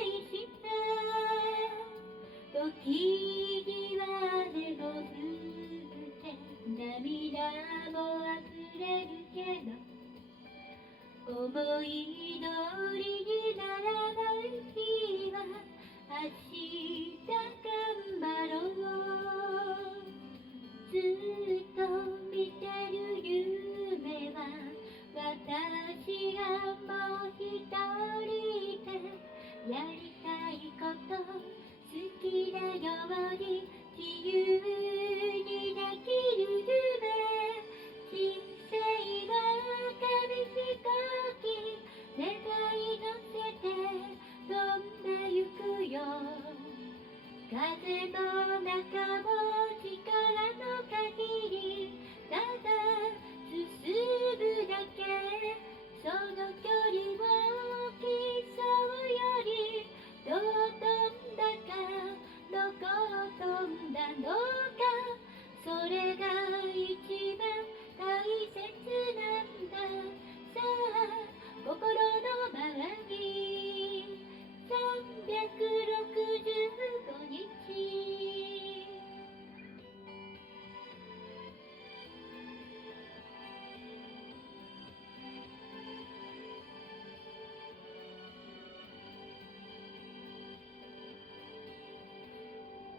した時にはでもつぶて涙も溢れるけど思い通りにならない日は明日頑張ろうずっと見てる夢は私がもう一人でやりたいこと好きなように自由にできる夢人生は紙飛行機願い乗せて飛んでゆくよ風の中も力の限りただ進むだけその距離を競うよりどう飛んだかどこを飛んだのかそれが一番大切なんださあ心の周り365日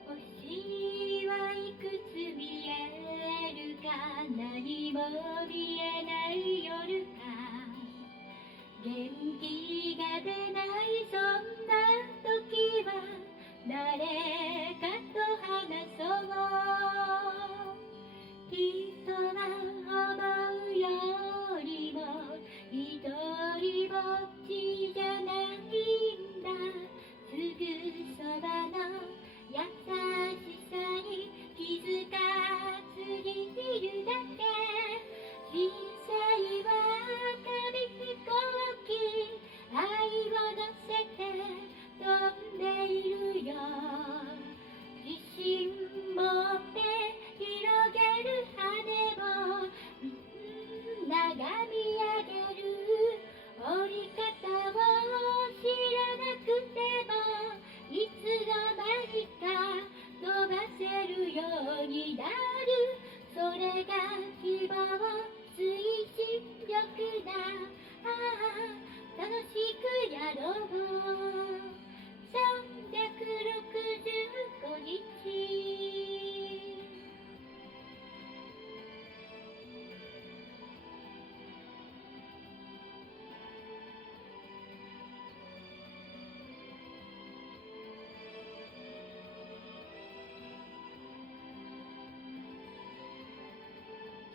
星はいくつ見えるか何も見えない夜か元気が出ないそんな時は誰かと話そう人は思うよりも一人ぼっちじゃないんだすぐそばの優しさに気づかずにいるだけ小さいは紙飛行機愛を乗せて飛んでいるよ自信持って広げる羽を眺み上げる折り方を知らなくてもいつの間にか飛ばせるようになるそれが希望推進力だああ楽しくやろう365日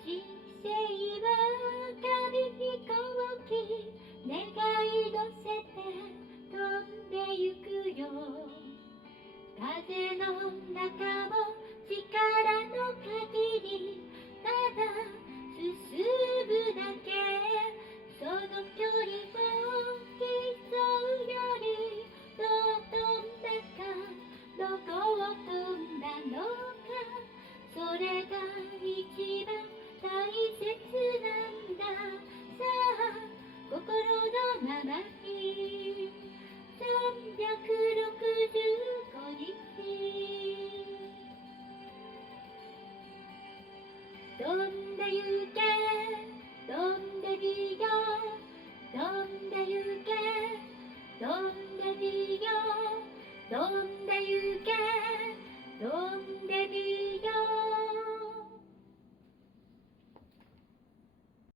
人生は紙飛行機願い乗せて飛んでゆくよ風の中も力の限りただ進むだけその距離を競うよりどう飛んだかどこを飛んだのかそれが一番大切なんださあ心のままに365日飛んでゆけ飛んでみよう飛んでゆけ飛んでみよう飛んでゆけ飛んでみよう